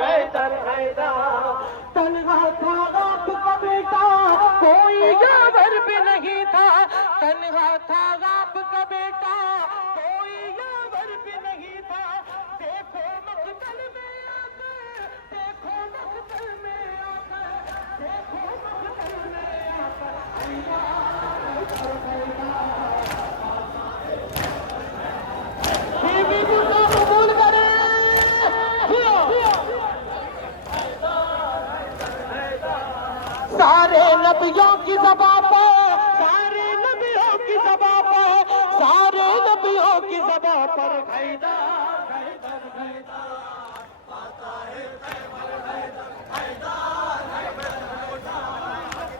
हैदर हैदर। तन्हा था आपका बेटा, कोई यावर भी नहीं था। तन्हा था आपका बेटा, कोई यावर भी नहीं था। देखो मकतल में आकर, देखो मकतल में आकर, देखो मकतल में आकर। बीवी मुद्दा कबूल करे। सारे नबियों की ज़बां पर, सारे नबियों की ज़बां पर, सारे नबियों की ज़बां पर हैदर हैदर हैदर आता है खैबर हैदर हैदर हैदर।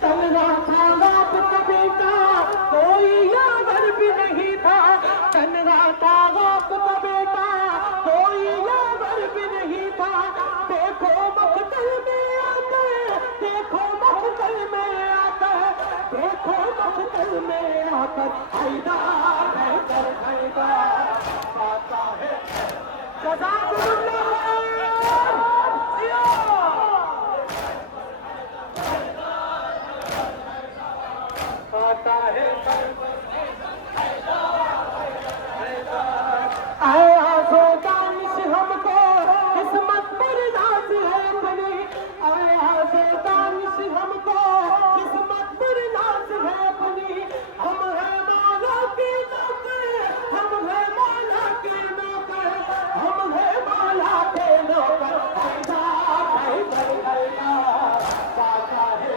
तन्हा था आपका बेटा, कोई यावर भी नहीं था। तन्हा था आपका बेटा, कोई यावर भी नहीं था। देखो मकतल में आकर, देखो मकतल में आकर, देखो मकतल में आकर। हैदर हैदर हैदर आता है। जज़ाकुमुल्लाह खैर। आता है आया सो दानिश हमको, किस्मत पर नाज है अपनी। आया सो दानिश हमको, किस्मत पर नाज है अपनी। हम है मौला के नौकर, हम है मौला के नौकर, हम है मौला के नौकर। हैदर हैदर हैदर आता है।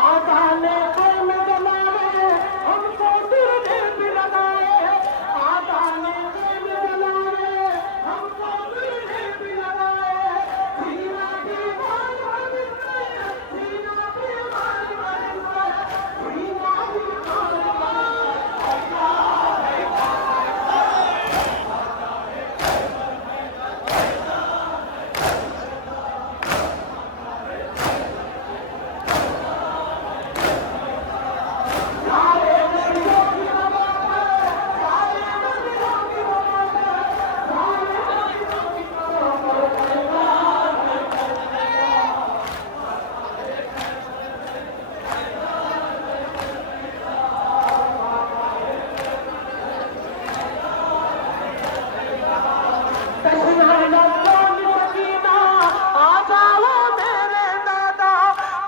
आदाने कौम जलाए, हमको तुरने भी लगाए। आदाने कौम जलाए, हमको तुरने भी लगाए। सीना दीवार बरसे, सीना दीवार बरसे, सीना दीवार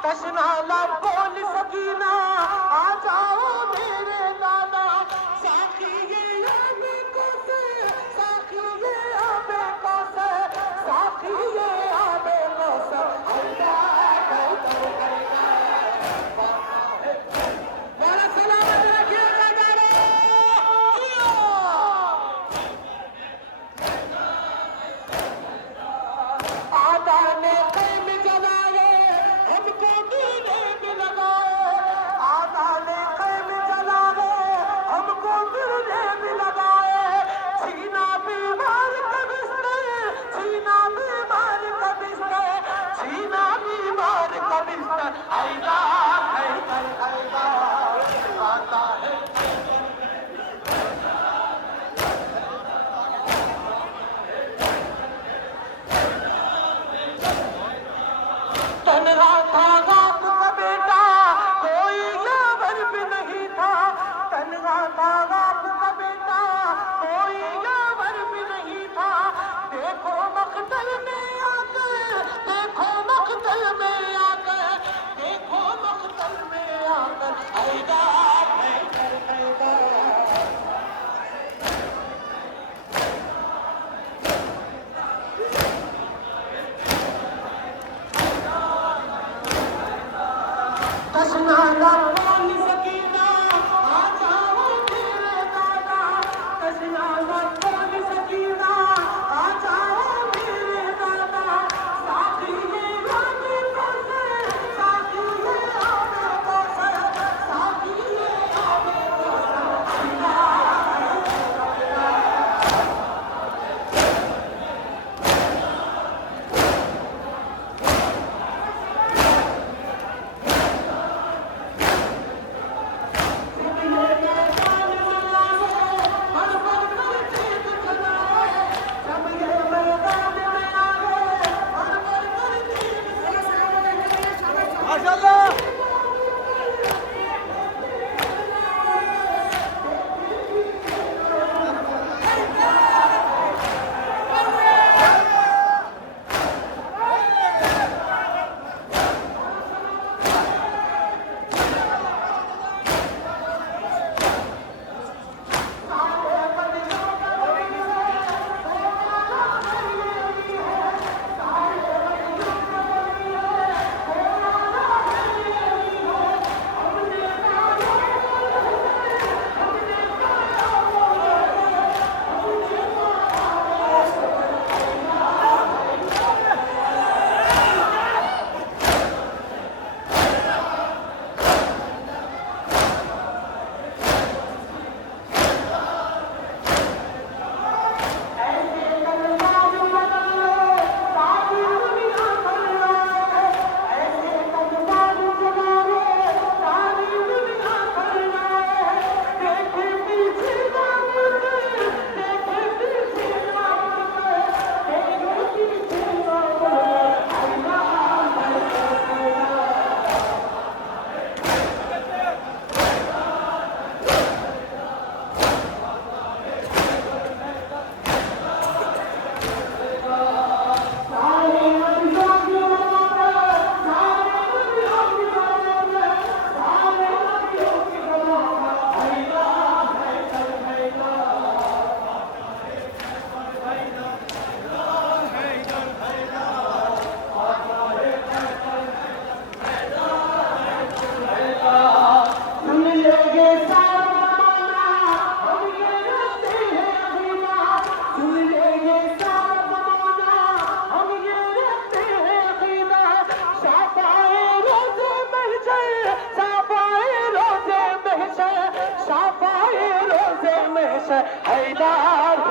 तशना लब बोल सकीना, आ जाओ मेरे दादा। साखी ये आबे कौसे, साखी ये आबे कौसे, साखी ये आबे कौसे। हैदर हैदर हैदर बड़ा सलामत रखिएगा दादा। आदाने कैम जलाए, हमको दीने भी लगाए। आदाने कैम जलाए, हमको दीने भी लगाए। छीना बीमार का बिस्तर, छीना बीमार का बिस्तर, छीना बीमार का बिस्तर। हैदर हैदर हैदर आता है। तन्हा था आपका बेटा, कोई यावर भी नहीं था। तन्हा था आपका बेटा, कोई यावर भी नहीं था। देखो मकतल में आकर, देखो मकतल में आकर, देखो मकतल में आकर। हैदर हैदर हैदर तशना लब बोल सकीना, आ जाओ मेरे दादा। तशना लब बोल सकीना, आ जाओ मेरे दादा। साखी ये आबे कौसे, साखी ये आबे कौसे, साखी ये आबे कौसे। हैदर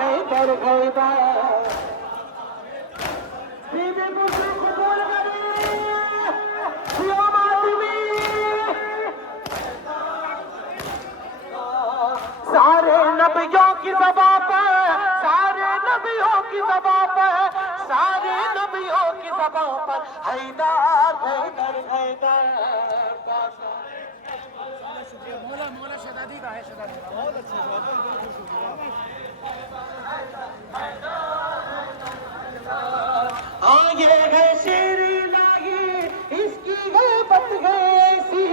हैदर हैदर बीबी मुझे कबूल करे सियाम आदमी सारे नबियों की ज़बां पर सारे नबियों की ज़बां पर सारे नबियों की ज़बां पर हैदर हैदर हैदर मौला मौला शहजादी का है शहजादी का बहुत अच्छा बहुत शुक्रिया आगे है शेर इलाही इसकी गैबत है ऐसी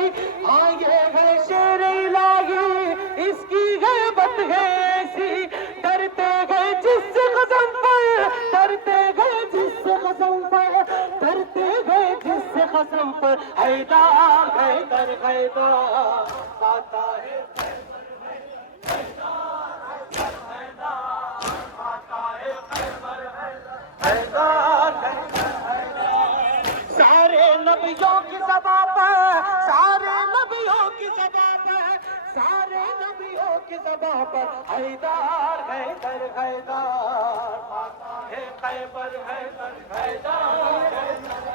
आगे है शेर इलाही इसकी गैबत है ऐसी डरते गए जिस कदम पर डरते गए जिस कदम पर डरते गए जिस कदम पर हैदर हैदर हैदर आता है सारे नबियों की ज़बां पर सारे नबियों की ज़बां पर सारे नबियों की ज़बां पर हैदर हैदर हैदर है खैबर हैदर हैदर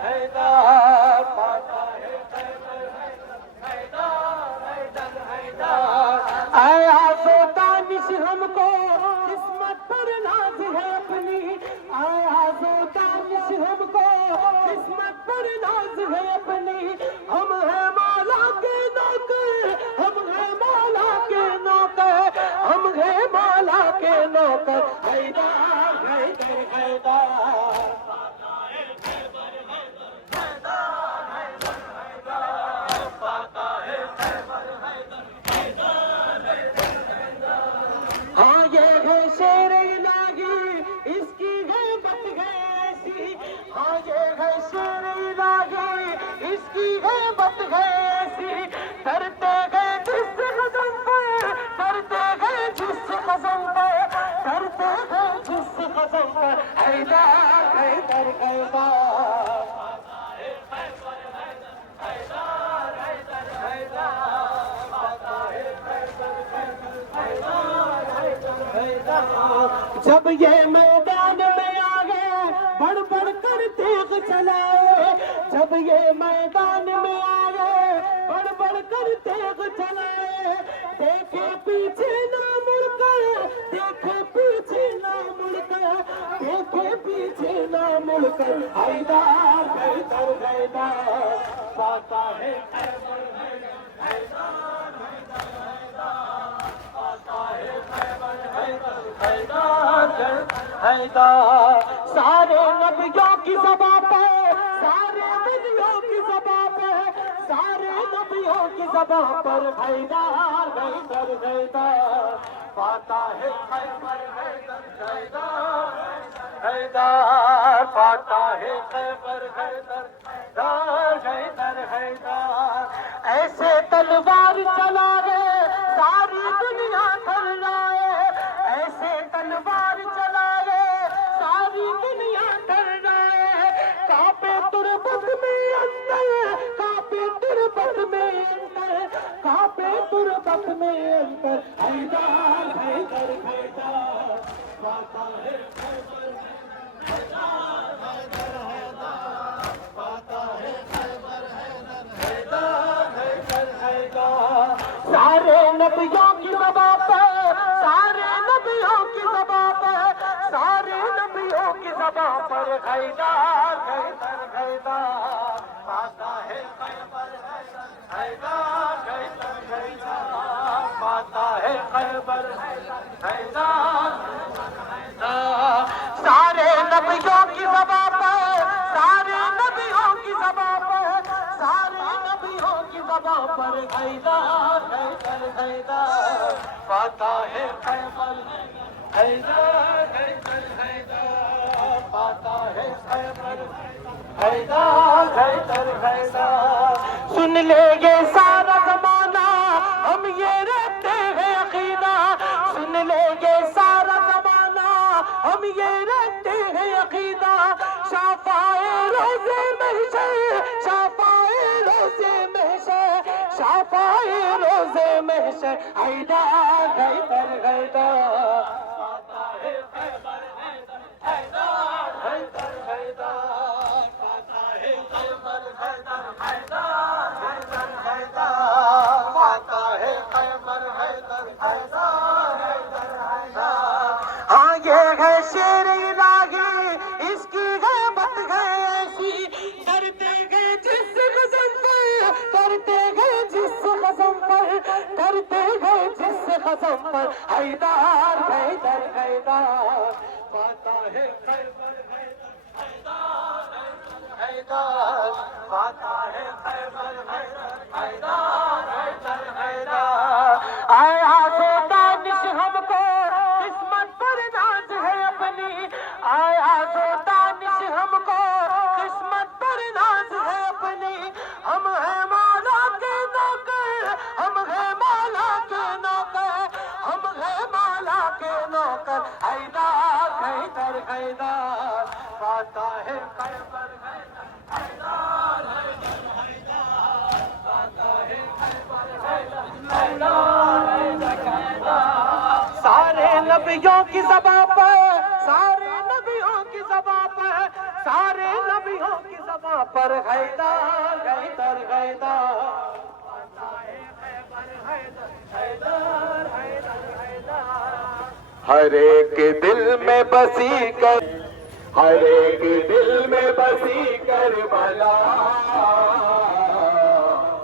हैदर पाता है खैबर हैदर हैदर हैदर आया सो दानिश हमको किस्मत पर नाज है अपनी आया सो दानिश हमको किस्मत पर नाज है अपनी हम हैं मौला के नौकर हम हैं मौला के नौकर हम हैं मौला के नौकर हैदर हैदर हैदर हाँ ये है शेर इलाही इसकी गैबत है ऐसी हाँ ये है शेर इलाही इसकी गैबत है ऐसी डरते गए जिस कदम पर डरते गए जिस कदम पर डरते गए जिस कदम पर हैदर हैदर हैदर जब ये मैदान में आ गए बढ़ बढ़ कर तेग चलाए जब ये मैदान में आ गए बढ़ बढ़ कर तेग चलाए देखे पीछे ना मुड़कर देखे पीछे ना मुड़कर देखे पीछे ना मुड़कर हैदर हैदर हैदर पाता है हैदर। सारे नबियों की ज़बां पे, सारे नबियों की ज़बां पे, सारे नबियों की ज़बां पर हैदर हैदर हैदर पाता है खैबर हैदर हैदर हैदर पाता है खैबर हैदर हैदर हैदर। ऐसे तलवार चलाए सारी दुनिया थर लाए, ऐसे तलवार चलाए सारी दुनिया थर लाए। कापे तुरबत में अंदर, कापे तुरबत में अंदर, कापे तुरबत में अंदर हैदर हैदर हैदर पाता है खैबर सारे नबियों की ज़बां पे, सारे नबियों की ज़बां पे, सारे नबियों की ज़बां पर हैदर हैदर हैदर पाता है खैबर हैदर हैदर हैदर पाता है खैबर हैदर। सारे नबियों की ज़बां पे, सारे नबियों की ज़बां पे, सारे नबियों की ज़बां पर हैदर हैदर हैदर पाता है खैबर हैदर हैदर हैदर पाता है खैबर हैदर हैदर हैदर। सुन ले ये सारा ज़माना हम ये रखते हैं अकीदा, सुन ले ये सारा ज़माना हम ये रखते हैं अकीदा। शाफाए रोज़े महशर, शाफाए रोज़े महशर, शाफाए रोज़े महशर हैदर हैदर हैदर पाता है खैबर हैदर हैदर हैदर पाता है खैबर हैदर हैदर हैदर पाता है खैबर हैदर हैदर हैदर। हाँ ये है शेर इलाही, इसकी गैबत है ऐसी, करते गए जिस ग़ज़ल पर, करते गए जिस ग़ज़ल पर, करते गए जिस ग़ज़ल पर हैदर हैदर हैदर पाता है खैबर हैदर हैदर पाता है खैबर हैदर हैदर हैदर। आया तो दानिश हमको किस्मत पर नाज है अपनी, आया तो दानिश हमको किस्मत पर नाज है अपनी। हम हैं मौला के नौकर, हम हैं मौला के नौकर, हम हैं मौला के नौकर हैदर हैदर हैदर पाता है खैबर हैदर हैदर हैदर पाता है खैबर हैदर हैदर हैदर। सारे नबियों की ज़बां पर, सारे नबियों की ज़बां पर, सारे नबियों की ज़बां पर हैदर हैदर हैदर पाता है खैबर हैदर हैदर हैदर हैदर। हर एक दिल में बसी कर, हर एक दिल में बसी करबला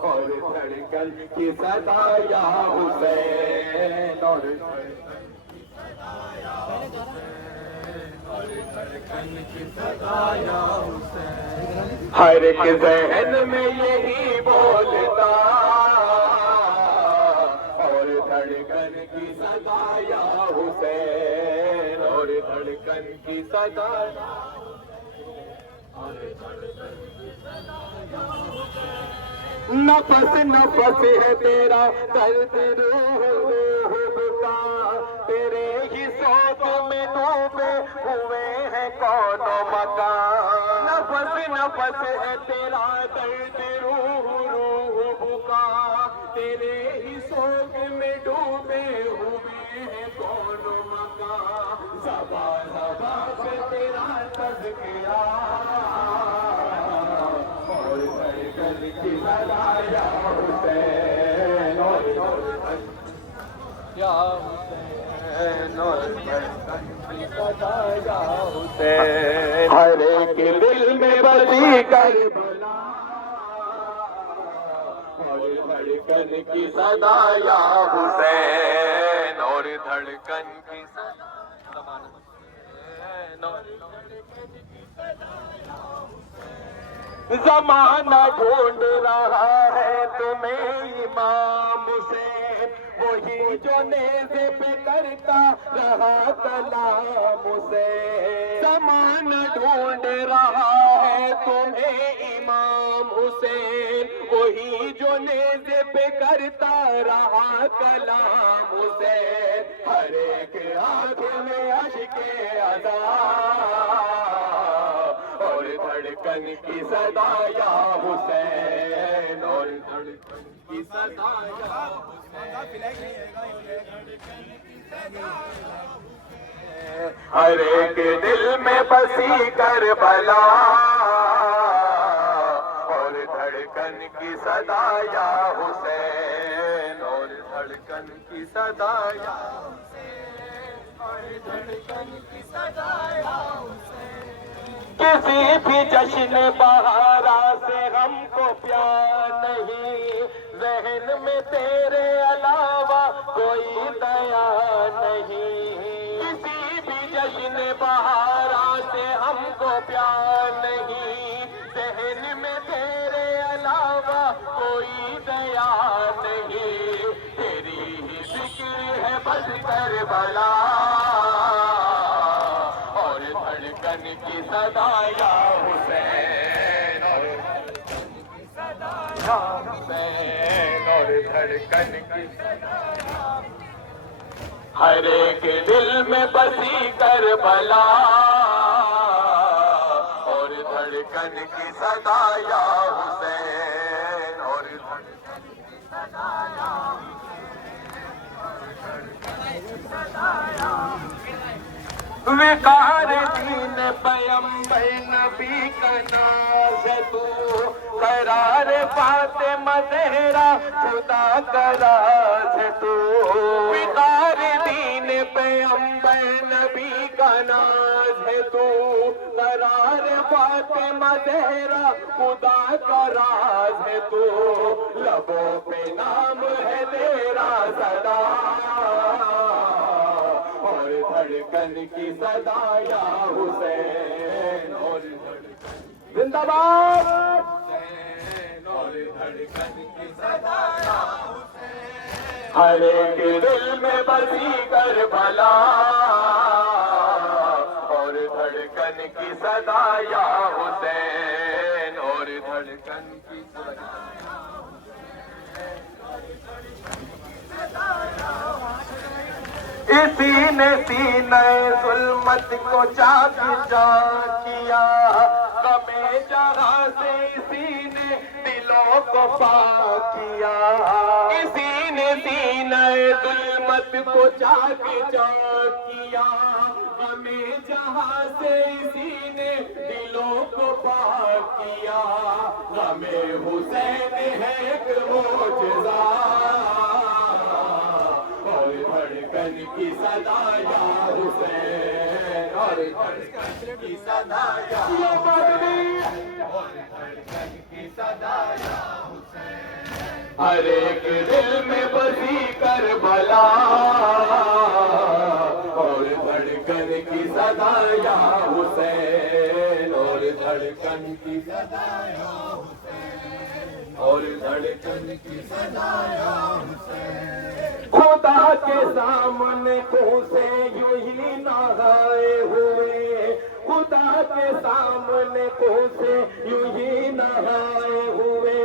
और धड़कन की सदा या हुसैन और धड़कन की सदा या हुसैन। हर एक ज़हन में यही बोलता और धड़कन की सदा या हुसैन और धड़कन की सदा नफस नफस है तेरा दर्द रूह रूह का, तेरे ही शौक में डूबे हुए हैं कौनो मकान। नफस नफस है तेरा दर्द रूह रूह का, तेरे ही शौक में डूबे हुए हैं कौनो मकान। ज़बा ज़बा पे तेरा तज़किरा और धड़कन की सदा या हुसैन और या हुसैन और धड़कन की सदा या हुसैन। हर एक दिल में बसी करबला और धड़कन की सदा या हुसैन, और धड़कन की सदा ज़माना ढूंढ रहा है तुम्हें इमाम हुसैन, वही जो नेज़े पे करता रहा कलाम हुसैन। ज़माना ढूंढ रहा है तुम्हें इमाम हुसैन, वही जो नेज़े पे करता रहा कलाम हुसैन। हर एक आँख में अश्के अज़ा और धड़कन की सदा या हुसैन, और धड़कन की सदा या हर एक दिल में बसी करबला, और धड़कन की सदा या हुसैन, और धड़कन की सदा या हुसैन, और धड़कन की सदा या हुसैन। किसी भी जश्न बहारा से हमको प्यार नहीं, ज़हन में तेरे अलावा कोई दया नहीं। किसी भी जश्न बहारा से हमको प्यार नहीं, ज़हन में तेरे अलावा कोई दया नहीं। तेरी ही फिक्र है बस करबला, और धड़कन की सदा या हुसैन, और धड़कन की सदा या हुसैन, और धड़कन की सदा या हुसैन। हर एक दिल में बसी करबला, और धड़कन की सदा या हुसैन, और धड़कन की सदा या विकार दीन पैगंबर नबी का नाज तू, करार फातिमा ज़हरा खुदा का राज तू। विकार दीन पैगंबर नबी का नाज है तू, करार फातिमा ज़हरा खुदा का राज है तू। लबों पे नाम है तेरा सदा, और धड़कन की सदा या हुसैन, और जिंदाबाद हुसैन, और धड़कन की सदा या हुसैन। हर एक दिल में बसी करबला, और धड़कन की सदा या हुसैन, और धड़कन की सदा इसी ने सीने जुल्मत को चाक चाक किया, गमे जहाँ से इसी ने दिलों को पाक किया। इसी ने सीने जुल्मत को चाक चाक किया, गमे जहाँ से इसी ने दिलों को पाक किया। गमे हुसैन है एक मोजज़ा, और धड़कन की सदा या हुसैन, और धड़कन की सदा या हुसैन, और धड़कन की सदा या हुसैन। हर एक दिल में बसी करबला, और धड़कन की सदा या हुसैन, और धड़कन की सदा या हुसैन, और धड़कन की सदा या हुसैन। खुदा के सामने खून से यूं ही नहाए हुए, खुदा के सामने खून से यूं ही नहाए हुए।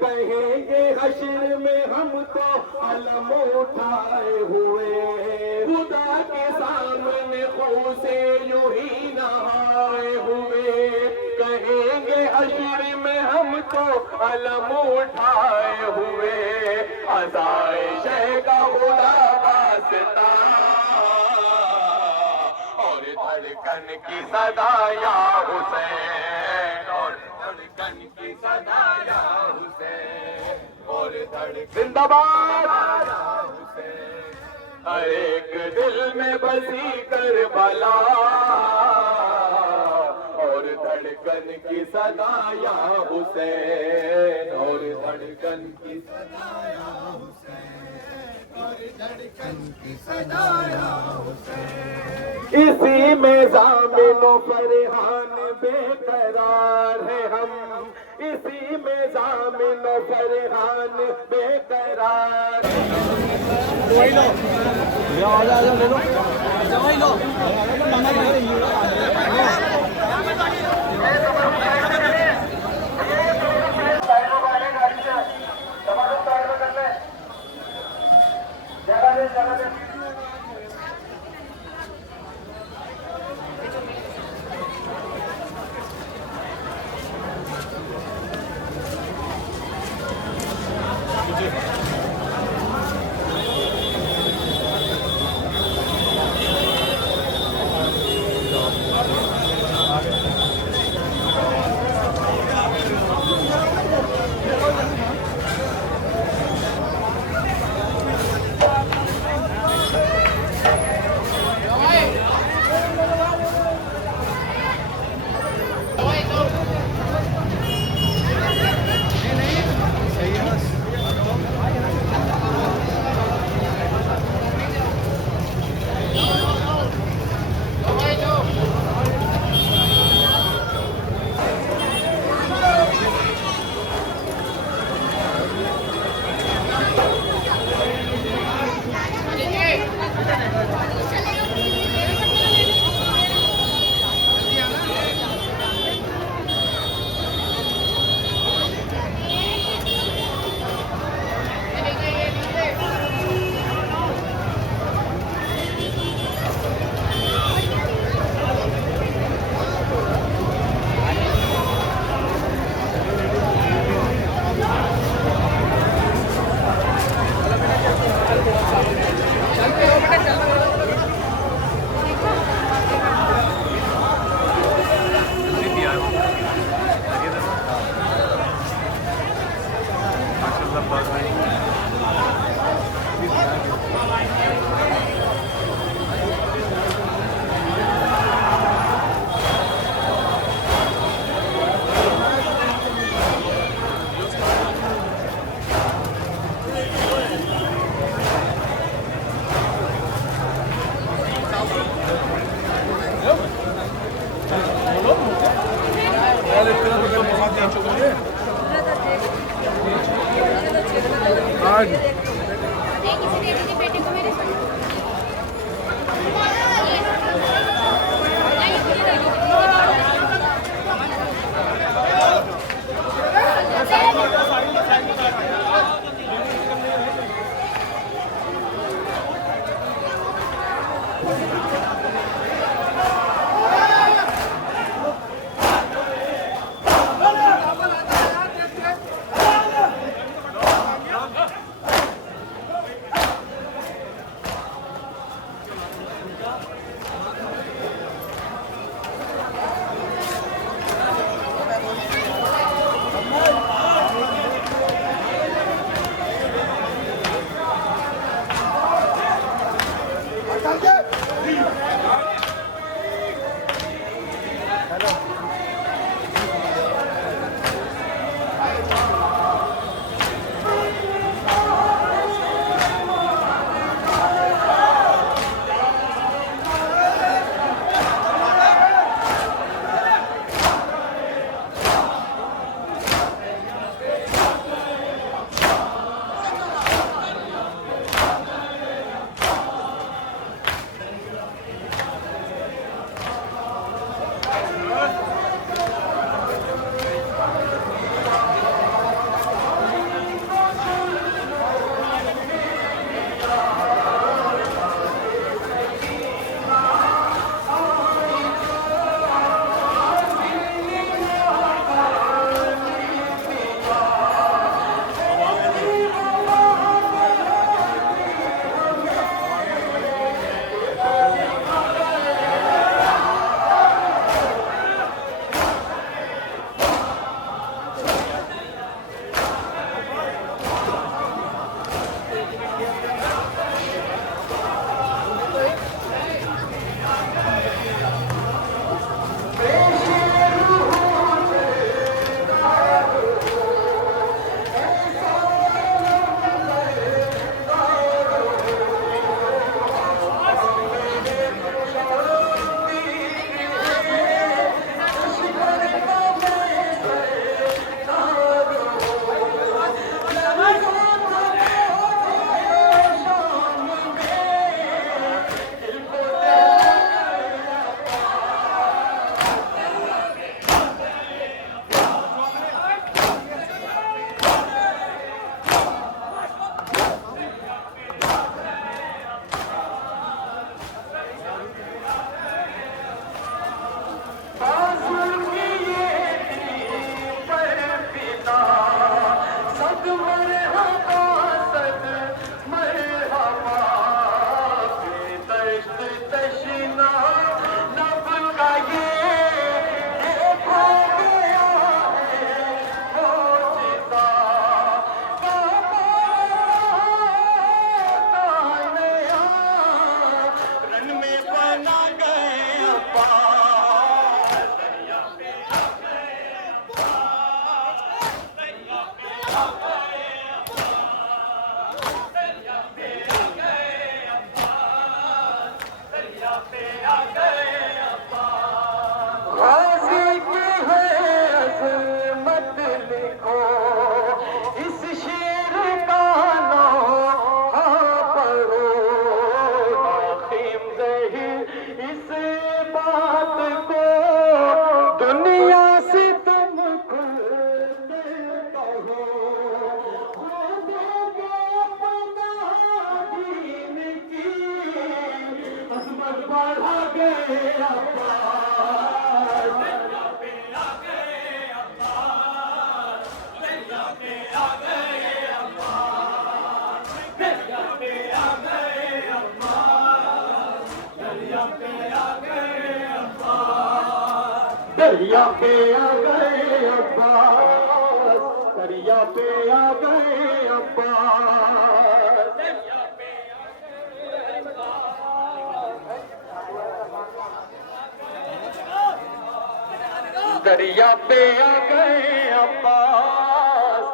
कहेंगे हश्र में हमको अलम उठाए हुए, खुदा के सामने खून से यूं ही नहाए हुए। कहेंगे हश्र में हमको अलम उठाए हुए। अज़ाए शह का खुदा वास्ता, और धड़कन की सदा या हुसैन, और धड़कन की सदा या हुसैन, और धड़कन जिंदाबाद हुसैन। हर एक दिल में बसी करबला, और धड़कन की सदा या हुसैन, और धड़कन की सदाया हुसैन और धड़कन की सदाया हुसैन इसी में ज़ामिनो फरहान बेकरार है हम इसी में ज़ामिनो फरहान बेकरार गाजी की है अज़मत लिखो, इस शेर का नाम पढ़ो, हाकिम ज़हीर इस बात को दुनिया से तुम खुद कहो। खोदेंगे अपना दीन की अज़मत बढ़ा गए दरिया पे आ गए अब्बास, दरिया पे आ गए अब्बास। दरिया पे आ गए अब्बास,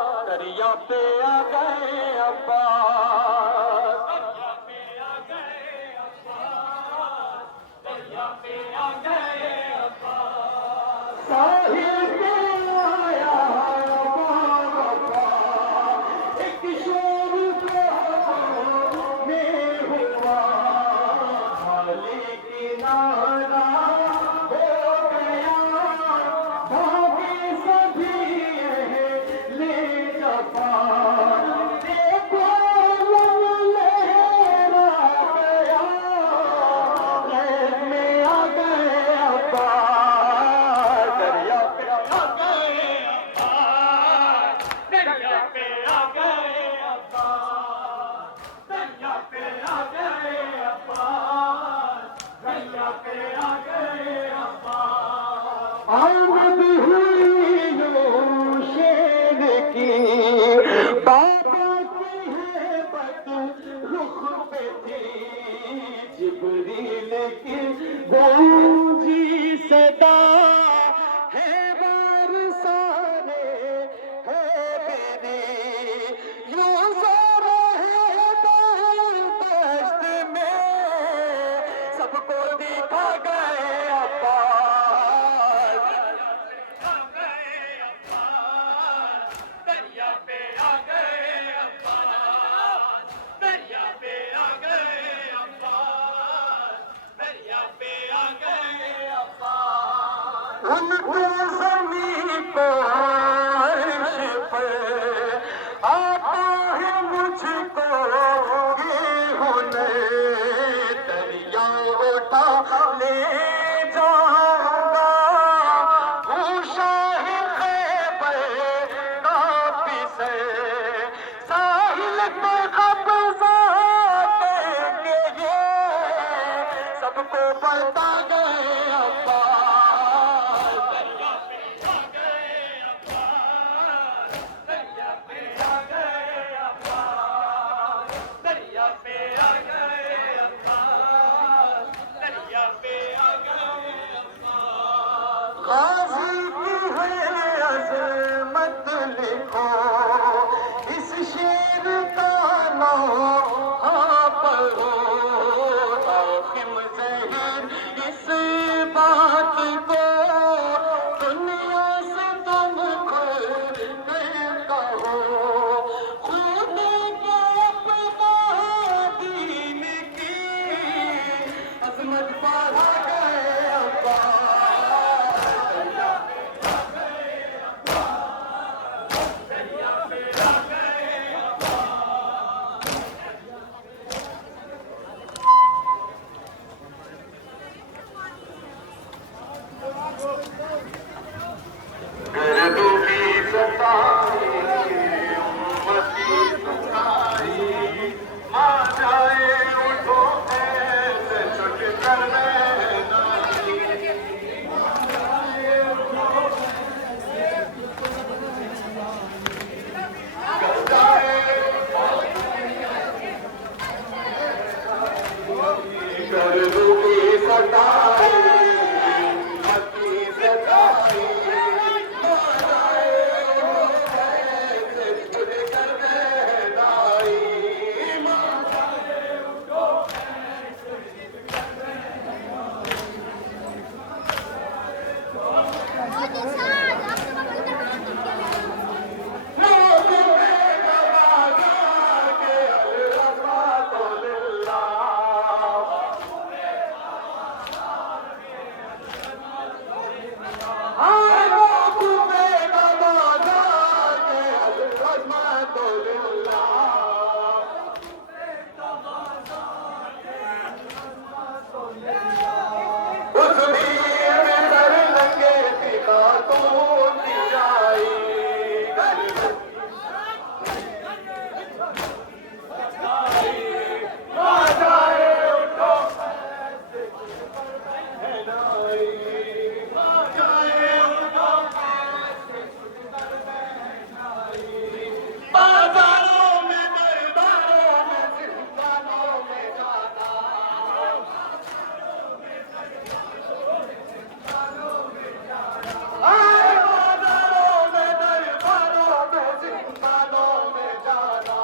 दरिया पे आ गए अब्बास। साहिल पे आया बाबा, एक शोर में हुआ, खाली किनारा हो गया, भागे सभी ले जफा। देखो लहरा गया, में आ गए अब्बास, दरिया पे आ गए अब्बास, दरिया पे आ गए अब्बास, दरिया पे आ गए अब्बास, दरिया पे आ गए अब्बास। आमद हुई यूं शेर की, बाबा की हैबत रुख पे थी, जिब्रील की गूंजी सदा है बरसाने है मेरी, यूं ज़रा है दश्त में सबको दिखा गए अब्बास। दरिया पे आ गए अब्बास, दरिया पे आ गए अब्बास, दरिया पे आ गए अब्बास। उनको ज़मीं को अर्श पर आता है मुझको ये हुनर, दरिया उठा ले जाऊंगा, शाह खैबर काफी से साहिल पे कब्जा करके ये सबको बढ़ता गए अब्बास। दरिया पे आ गए अब्बास, दरिया पे आ गए अब्बास, दरिया पे आ गए अब्बास, दरिया पे आ गए अब्बास। गाजी की है अज़मत लिखो, इस शेर का नाम पढ़ो, हाकिम ज़हीर इस उस भीड़ में सर नंगे थी खातून की जाई बाजारों में दरबारों में जिंदानों में जाना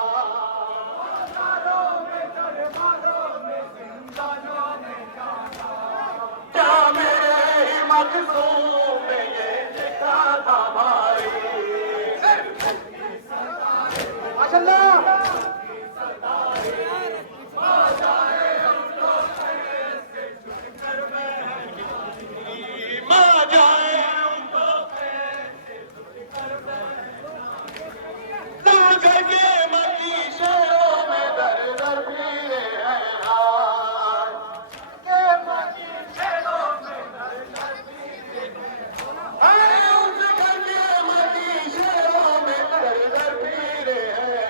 बाजारों में दरबारों में जिंदानों में जाना क्या मेरे ही मखसूम में ये लिखा था भाई माँ जाए उनको दूर करके मकी शहरों में दर दर पीरे हैं हाय के मकी शहरों में दर दर पीरे हैं दूर करके मकी शहरों में दर दर पीरे हैं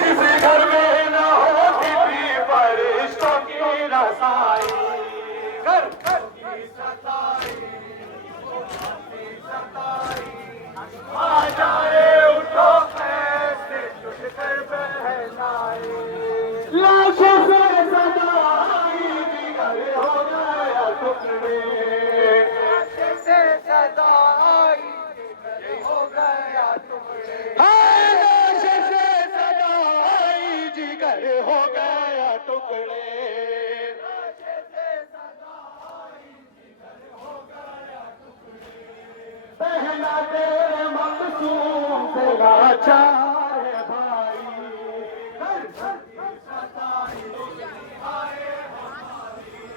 जिस घर में न होती थी फरिश्तों की रसाई घर की सताई आ जाए उठो ऐसे छुट कर बहनाई लाशों से सदाई जिगर हो गया टुकड़े लाशों से सदाई जिगर हो गया टुकड़े लाशों से सदाई जिगर हो गया टुकड़े पहला तेरे मखसूम से लाचार है भाई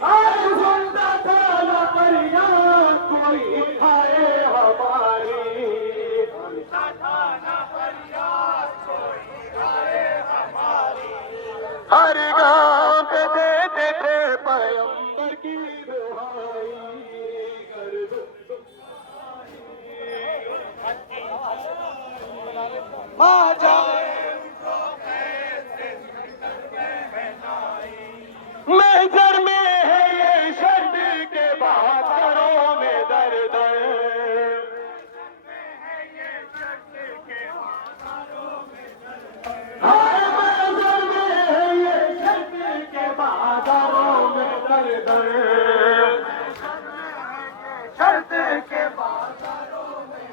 आज सुनता था ना फरियाद कोई आए हमारी सुनता था ना फरियाद कोई आए हमारी हर गाँव पे देते थे पैगंबर की दुहाई कर दो माँ जाए महजर में है ये शर्त के बाजारों में दर दर हर महजर में है ये शर्त के बाजारों में दर दर शर्त के बाजारों में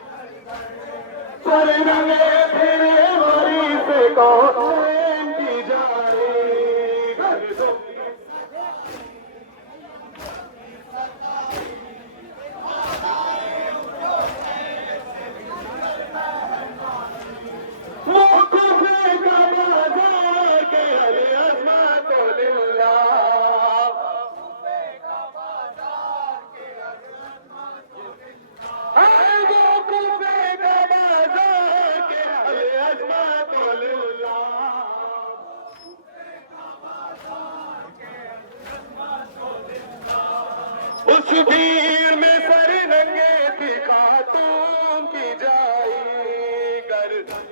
सर नंगे फिरे मरी से कौन की जाए घर दो मौक़िफ़े का बाज़ार के अली अज़मत लिल्लाह उस भीड़ में सर नंगे थी खातून की जाई गर्दन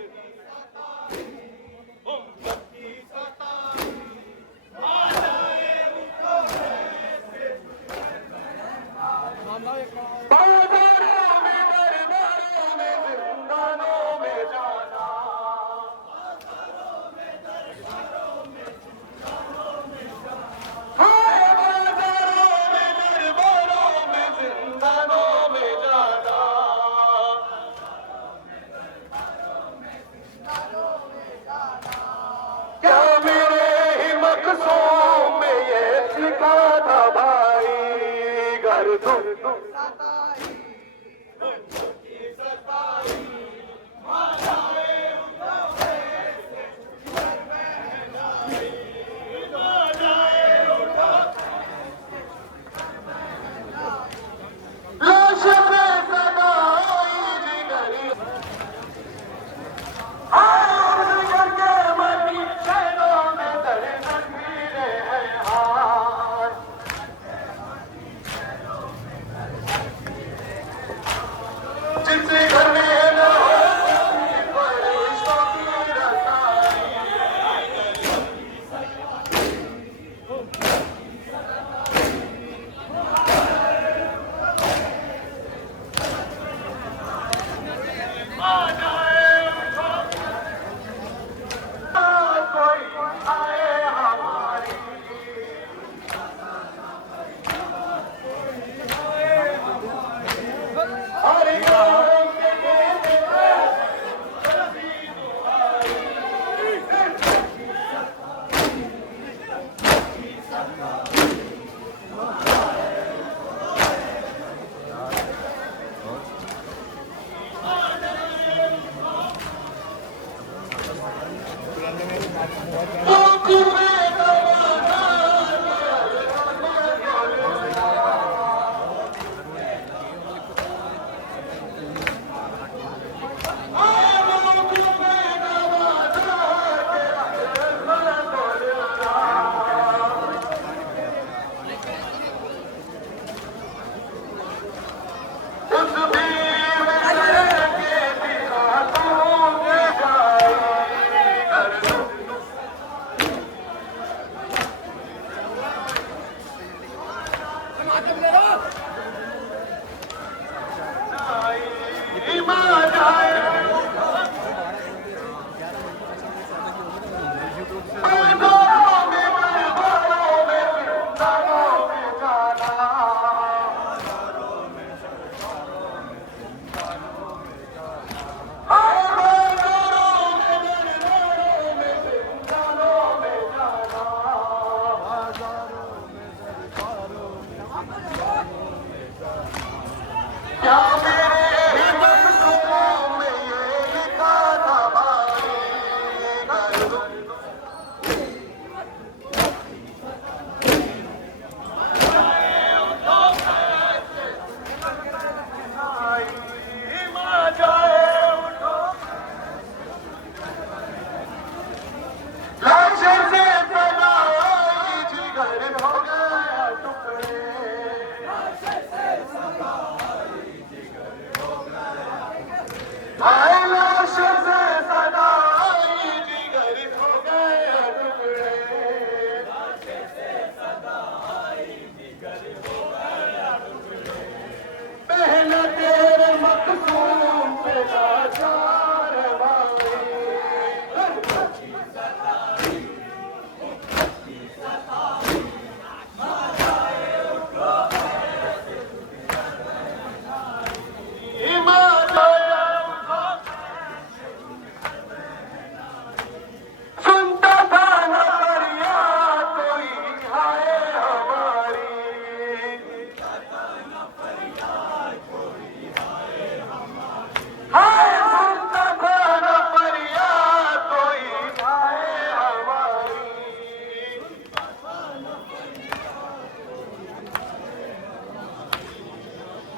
बाजारों में दरबारों में जिंदानों में जाना हाय बाजारों में दरबारों में जिंदानों में जाना क्या मेरे ही मकसूम में ये लिखा था भाई घर तुम जिनसे घर में न होती फरिश्तों की रसाई। आ जाए कोई आए हमारी, हर गाँव के लिए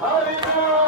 हरि